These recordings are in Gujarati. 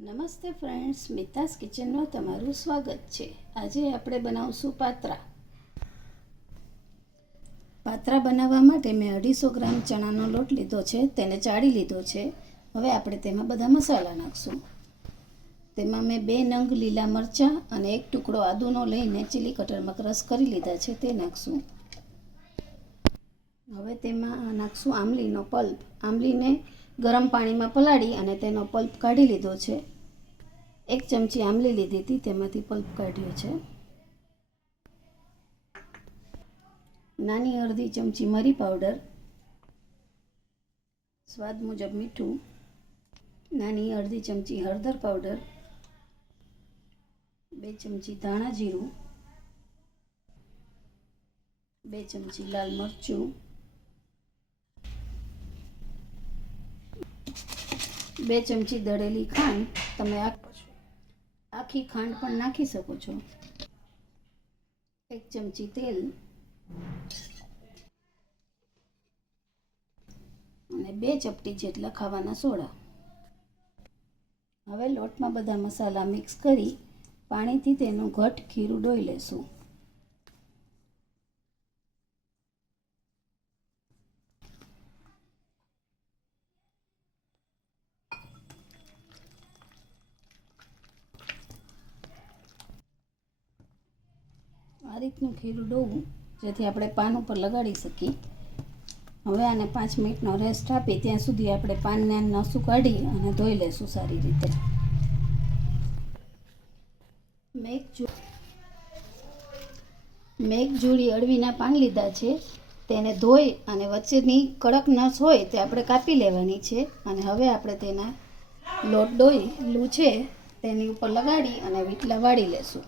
નમસ્તે ફ્રેન્ડ્સ, મિતાસ કિચનમાં તમારું સ્વાગત છે. આજે આપણે બનાવશું પાત્રા. પાત્રા બનાવવા માટે મેં અઢીસો ગ્રામ ચણાનો લોટ લીધો છે, તેને ચાળી લીધો છે. હવે આપણે તેમાં બધા મસાલા નાખશું. તેમાં મેં બે નંગ લીલા મરચાં અને એક ટુકડો આદુનો લઈને ચીલી કટરમાં ક્રશ કરી લીધા છે, તે નાખશું. હવે તેમાં નાખશું આંબલીનો પલ્પ. આંબલીને ગરમ પાણીમાં પલાળી અને તેનો પલ્પ કાઢી લીધો છે. એક ચમચી આંબલી લીધી હતી, તેમાંથી પલ્પ કાઢ્યો છે. નાની અડધી ચમચી મરી પાવડર, સ્વાદ મુજબ મીઠું, નાની અડધી ચમચી હળદર પાવડર, બે ચમચી ધાણા જીરું, બે ચમચી લાલ મરચું બે ચમચી દળેલી ખાંડ તમે આખી ખાંડ પણ નાખી શકો છો. એક ચમચી તેલ. અને બે ચપટી જેટલા ખાવાના સોડા. હવે લોટમાં બધા મસાલા મિક્સ કરી પાણીથી તેનું ઘટ ખીરું ડોઈ લેશું. આ રીતનું ખીરું ડોવું, જેથી આપણે પાન ઉપર લગાડી શકીએ. હવે આને પાંચ મિનિટનો રેસ્ટ આપી ત્યાં સુધી આપણે પાનને નસું કાઢી અને ધોઈ લેશું સારી રીતે. મેક મેઘ જોડી અળવીના પાન લીધા છે. તેને ધોઈ અને વચ્ચેની કડક નસ હોય તે આપણે કાપી લેવાની છે. અને હવે આપણે તેના લોટ ડોઈ લું છે તેની ઉપર લગાડી અને વીટલા વાળી લેશું.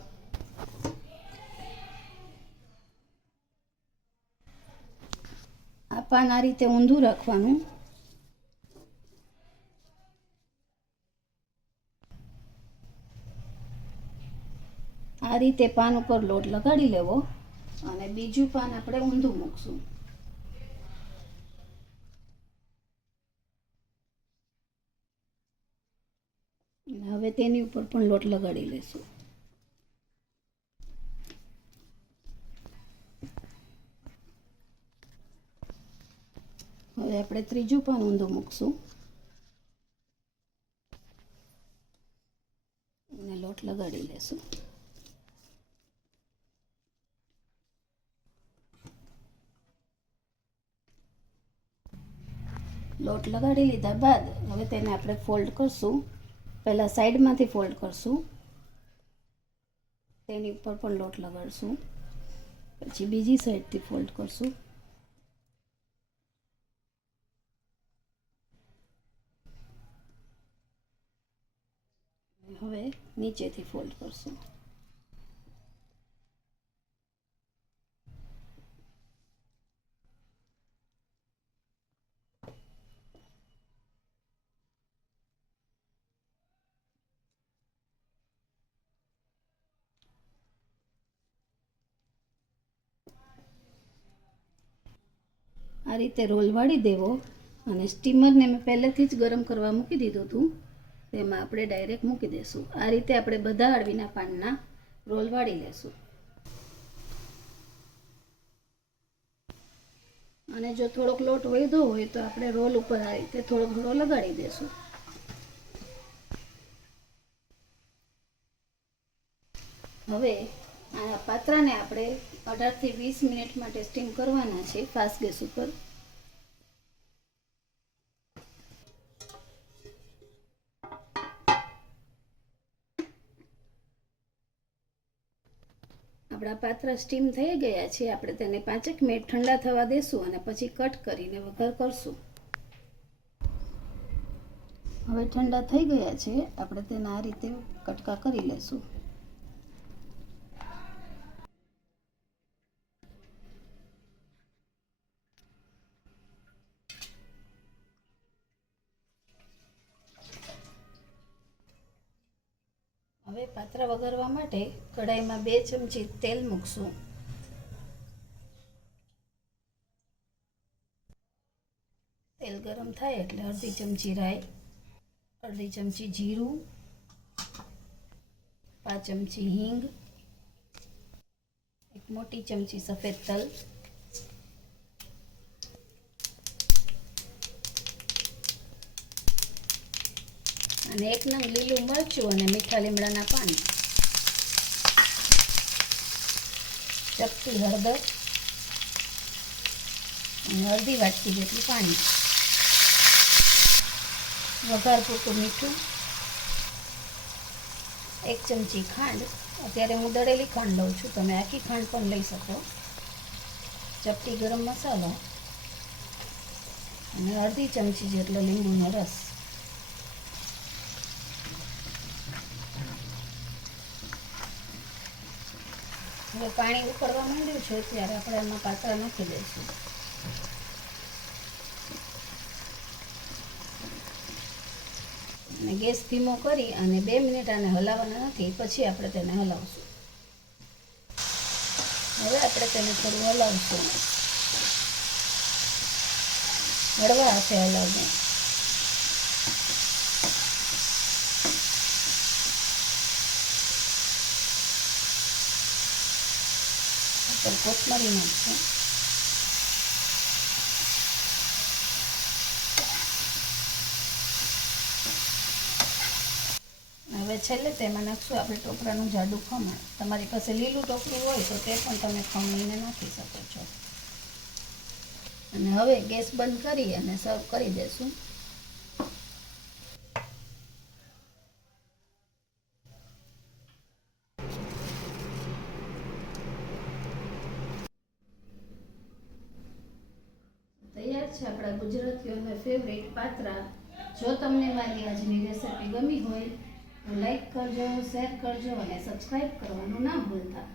પાન આ રીતે ઊંધું રાખવાનું. આ રીતે પાન ઉપર લોટ લગાડી લેવો અને બીજું પાન આપણે ઊંધું મૂકશું. હવે તેની ઉપર પણ લોટ લગાડી લેશું. હવે આપણે ત્રીજું પણ ઊંધું મૂકશું. અને લોટ લગાડી લેશું. લોટ લગાડી લીધા બાદ હવે તેને આપણે ફોલ્ડ કરશું. પહેલાં સાઈડમાંથી ફોલ્ડ કરશું. તેની ઉપર પણ લોટ લગાડશું. પછી બીજી સાઈડથી ફોલ્ડ કરશું. હવે નીચેથી ફોલ્ડ કરશું. આ રીતે રોલ વાળી દેવો અને સ્ટીમરને મેં પહેલેથી જ ગરમ કરવા મૂકી દીધું હતું. તેમાં આપણે ડાયરેક્ટ મૂકી દઈશું આ રીતે આપણે બધા અળવીના પાનના રોલ વાળી લેશું. અને જો થોડોક લોટ વધ્યો હોય તો આપણે રોલ ઉપર આ રીતે થોડો ઘણો લગાડી દઈશું હવે આ પાત્રાને આપણે અઢારથી વીસ મિનિટ માટે સ્ટીમ કરવાના છે ફાસ્ટ ગેસ ઉપર. આપણા પાત્રા સ્ટીમ થઈ ગયા છે, આપણે તેને પાંચેક મિનિટ ઠંડા થવા દેશું અને પછી કટ કરીને વઘાર કરશું. હવે ઠંડા થઈ ગયા છે, આપણે તેને આ રીતે કટકા કરી લેશું. હવે પાત્રા વઘારવા માટે કઢાઈમાં બે ચમચી તેલ મૂકશું. તેલ ગરમ થાય એટલે અડધી ચમચી રાઈ, અડધી ચમચી જીરું, પાંચ ચમચી હિંગ, એક મોટી ચમચી સફેદ તલ અને એક નંગ લીલું મરચું અને મીઠા લીમડાના પાન. ચપટી હળદર અને અડધી વાટકી જેટલું પાણી. વઘાર પૂરતું મીઠું. એક ચમચી ખાંડ. અત્યારે હું દળેલી ખાંડ લઉં છું. તમે આખી ખાંડ પણ લઈ શકો. ચપટી ગરમ મસાલો. અને અડધી ચમચી જેટલો લીંબુનો રસ. હવે પાણી ઉકળવા માંડ્યું છે ત્યારે આપણે એમાં પાત્રા નાખી દઈશું. અને ગેસ ધીમો કરી અને બે મિનિટ આને હલાવવાના નથી પછી આપણે તેને હલાવશું. હવે આપણે તેને થોડું હલાવશું. હળવા હાથે હલાવવું ઉપર કોથમરી નાખશું. હવે છેલ્લે તેમાં નાખશું આપણે ટોપરાનું જાડું ખમણ. તમારી પાસે લીલું ટોપરું હોય તો તે પણ તમે ખમણીને નાખી શકો છો. અને હવે ગેસ બંધ કરી અને સર્વ કરી દેશું તૈયાર છે આપણા ગુજરાતીઓના ફેવરેટ પાત્રા. જો તમને મારી આજની રેસિપી ગમી હોય તો લાઈક કરજો શેર કરજો અને સબસ્ક્રાઈબ કરવાનું ના ભૂલતા.